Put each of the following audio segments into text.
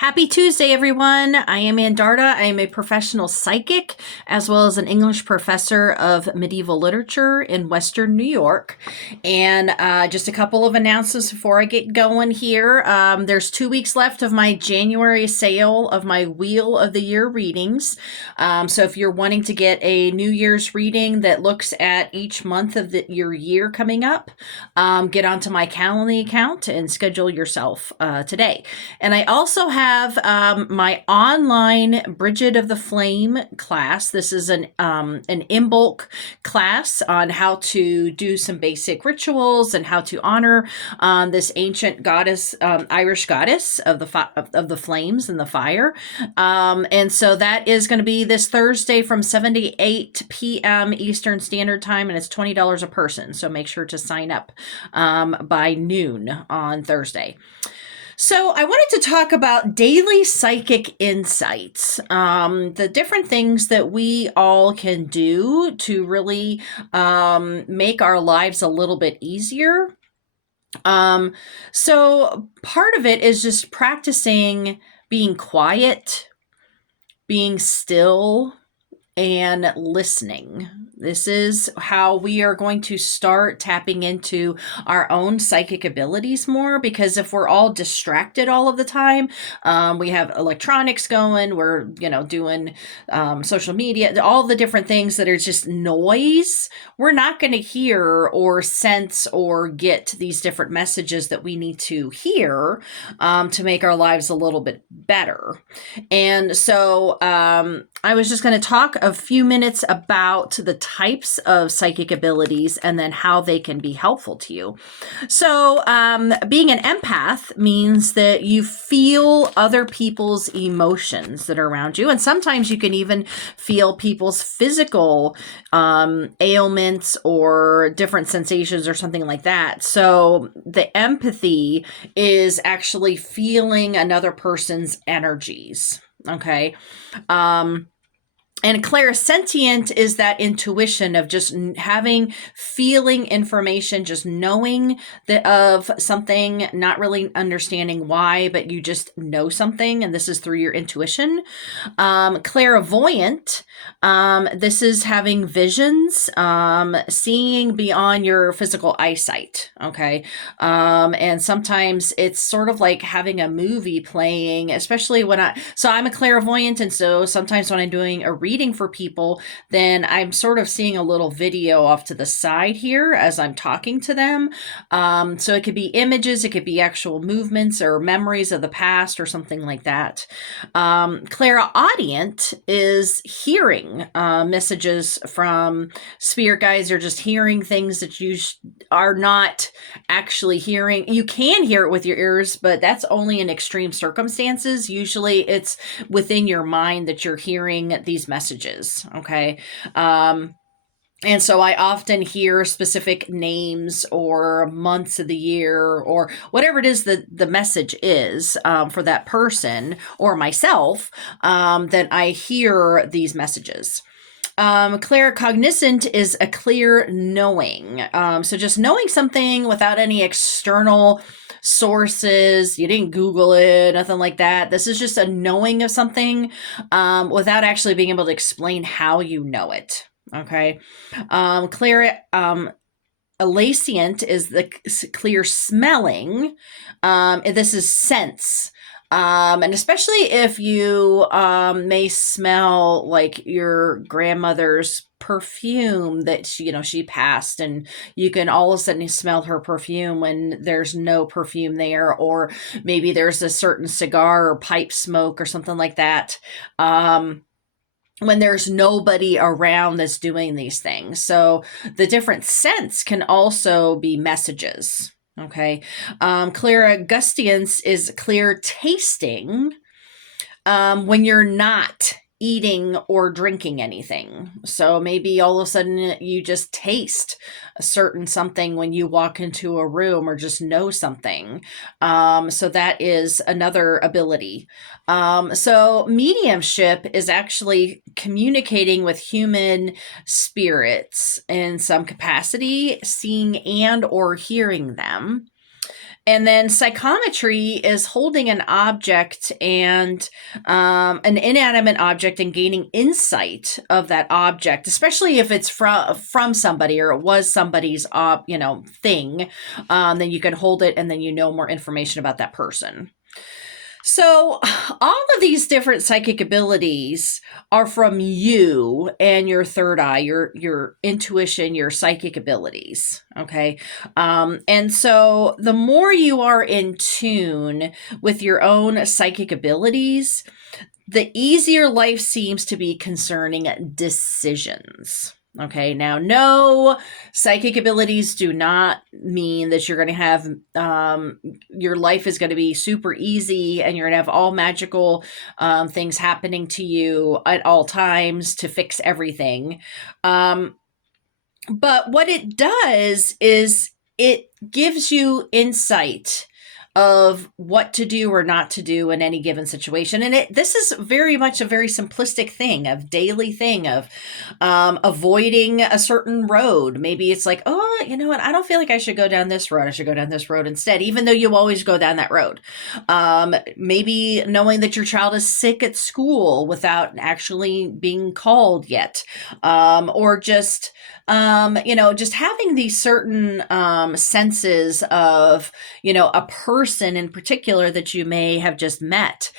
Happy Tuesday, everyone. I am Andarta. I am a professional psychic as well as an English professor of medieval literature in Western New York. And just a couple of announcements before I get going here. There's 2 weeks left of my January sale of my Wheel of the Year readings. So if you're wanting to get a New Year's reading that looks at each month of your year coming up, get onto my Calendly account and schedule yourself today. And I also have my online Bridget of the Flame class. This is an in bulk class on how to do some basic rituals and how to honor this ancient goddess, Irish goddess of the flames and the fire. And so that is going to be this Thursday from 7 to 8 p.m. Eastern Standard Time, and it's $20 a person. So make sure to sign up by noon on Thursday. So I wanted to talk about daily psychic insights, the different things that we all can do to really make our lives a little bit easier. So part of it is just practicing being quiet, being still, and listening. This is how we are going to start tapping into our own psychic abilities more, because if we're all distracted all of the time, we have electronics going, we're, doing social media, all the different things that are just noise, we're not going to hear or sense or get these different messages that we need to hear to make our lives a little bit better. And so I was just going to talk a few minutes about the types of psychic abilities and then how they can be helpful to you. So being an empath means that you feel other people's emotions that are around you. And sometimes you can even feel people's physical ailments or different sensations or something like that. So the empathy is actually feeling another person's energies. Okay. And clairsentient is that intuition of just feeling information, just knowing that of something, not really understanding why, but you just know something, and this is through your intuition. Clairvoyant, this is having visions, seeing beyond your physical eyesight, okay? And sometimes it's sort of like having a movie playing, especially so I'm a clairvoyant, and so sometimes when I'm doing a reading for people, then I'm sort of seeing a little video off to the side here as I'm talking to them. So it could be images, it could be actual movements or memories of the past or something like that. Clairaudient is hearing messages from spirit guides, or just hearing things that you are not actually hearing. You can hear it with your ears, but that's only in extreme circumstances. Usually it's within your mind that you're hearing these messages, okay? And so I often hear specific names or months of the year or whatever it is that the message is for that person or myself, that I hear these messages. Claircognizant is a clear knowing. So just knowing something without any external sources. You didn't Google it, nothing like that. This is just a knowing of something without actually being able to explain how you know it. Okay. Alacient is the clear smelling. This is sense. And especially if you may smell like your grandmother's perfume that she passed, and you can all of a sudden smell her perfume when there's no perfume there, or maybe there's a certain cigar or pipe smoke or something like that. When there's nobody around that's doing these things. So the different scents can also be messages. Okay. Clairaugustience is clear tasting when you're not eating or drinking anything. So maybe all of a sudden you just taste a certain something when you walk into a room, or just know something. So that is another ability. So mediumship is actually communicating with human spirits in some capacity, seeing and or hearing them. And then psychometry is holding an object and an inanimate object and gaining insight of that object, especially if it's from somebody or it was somebody's thing. Then you can hold it and then you know more information about that person. So, all of these different psychic abilities are from you and your third eye, your intuition, your psychic abilities. Okay, and so the more you are in tune with your own psychic abilities, the easier life seems to be concerning decisions. Okay, now, no, psychic abilities do not mean that you're going to have your life is going to be super easy and you're going to have all magical things happening to you at all times to fix everything. But what it does is it gives you insight of what to do or not to do in any given situation. And this is very much a very simplistic thing, of daily thing of avoiding a certain road. Maybe it's like, oh, you know what? I don't feel like I should go down this road. I should go down this road instead, even though you always go down that road. Maybe knowing that your child is sick at school without actually being called yet. Or just, just having these certain senses of, a person in particular that you may have just met.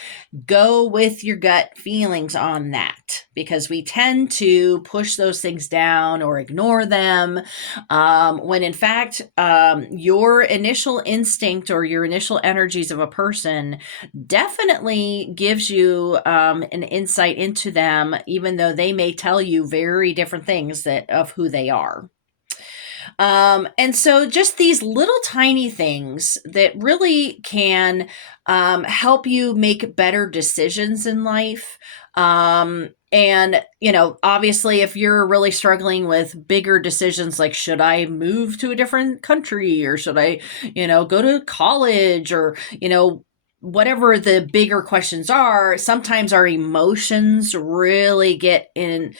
Go with your gut feelings on that, because we tend to push those things down or ignore them, when in fact, your initial instinct or your initial energies of a person definitely gives you an insight into them, even though they may tell you very different things of who they are. And so just these little tiny things that really can help you make better decisions in life. And, obviously, if you're really struggling with bigger decisions, like, should I move to a different country, or should I, go to college, or, whatever the bigger questions are, sometimes our emotions really get in,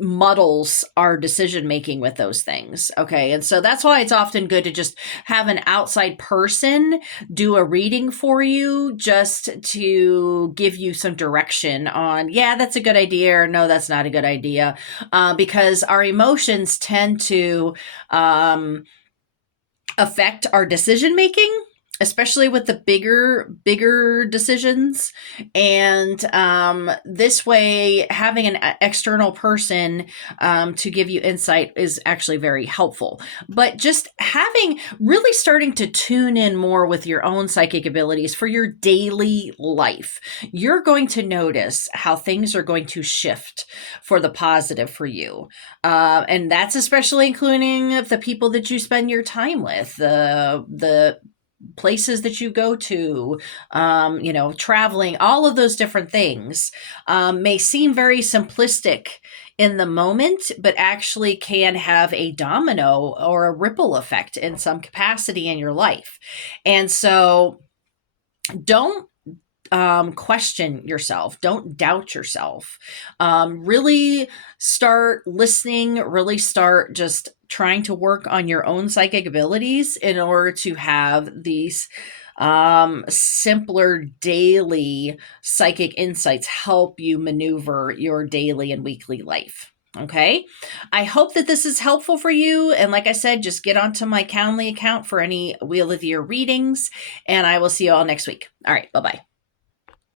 muddles our decision making with those things. Okay. And so that's why it's often good to just have an outside person do a reading for you, just to give you some direction on, yeah, that's a good idea, or no, that's not a good idea. Because our emotions tend to affect our decision making, especially with the bigger decisions. And this way, having an external person to give you insight is actually very helpful. But just really starting to tune in more with your own psychic abilities for your daily life, you're going to notice how things are going to shift for the positive for you. And that's especially including the people that you spend your time with, the places that you go to, traveling, all of those different things may seem very simplistic in the moment, but actually can have a domino or a ripple effect in some capacity in your life. And so don't question yourself. Don't doubt yourself. Really start listening, really start just trying to work on your own psychic abilities in order to have these simpler daily psychic insights help you maneuver your daily and weekly life. Okay. I hope that this is helpful for you. And like I said, just get onto my Calendly account for any Wheel of the Year readings, and I will see you all next week. All right. Bye-bye.